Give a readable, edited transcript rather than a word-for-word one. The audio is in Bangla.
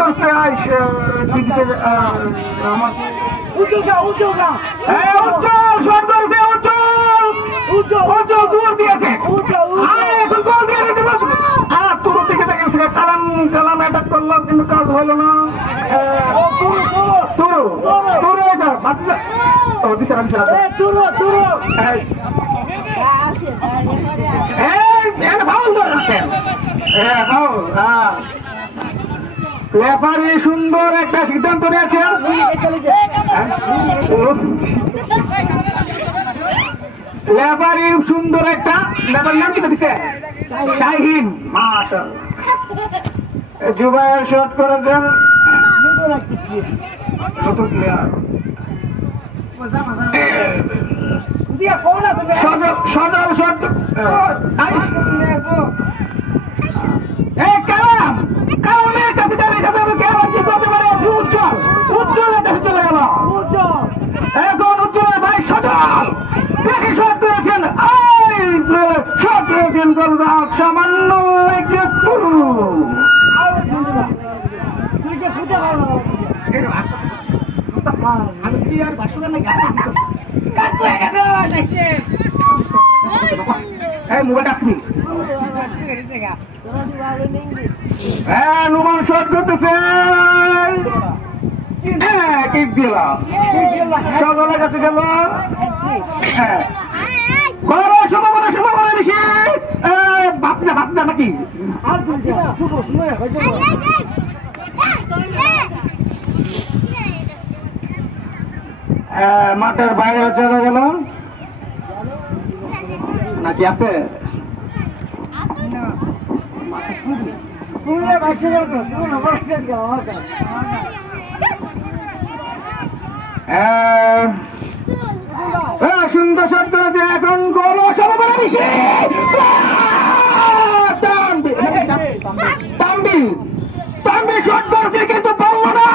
করছে আমার উজ্জ্বল শট করছে উজ্জ্বল দূর দিয়েছে এখন গোল দিয়ে দিতে পারছে তুরু থেকে দেখেছে কালাম অ্যাটাক করলো কিন্তু কাজ হলো না তুরু দিছে রেফারি সুন্দর একটা সিদ্ধান্ত নিয়েছেন লেবারি সুন্দর একটা লেবার নাম কি দিছে শাহিন মাশাআল্লাহ জুবায়ের শট করেছেন নতুন প্লেয়ার সজল শট কালামের কাছে দেখা যাবে কে আছে করতে পারে উজ্জ্বলের কাছে চলে গেল এখন উজ্জ্বলের ভাই সজল দেখে শট করেছেন শট করেছেন গোলদার সামান্য একটু মোবাইলটা আসনি নুমান শট করতেছে কিক দিলাম সজলের কাছে গেল সম্ভাবনা বেশি ভাবনা নাকি মাঠের বাইরে চলে গেল নাকি আছে সুন্দর শব্দ হয়েছে এখন গোল সম্ভাবনা বেশি তাম্বি শট করছে কিন্তু পারল না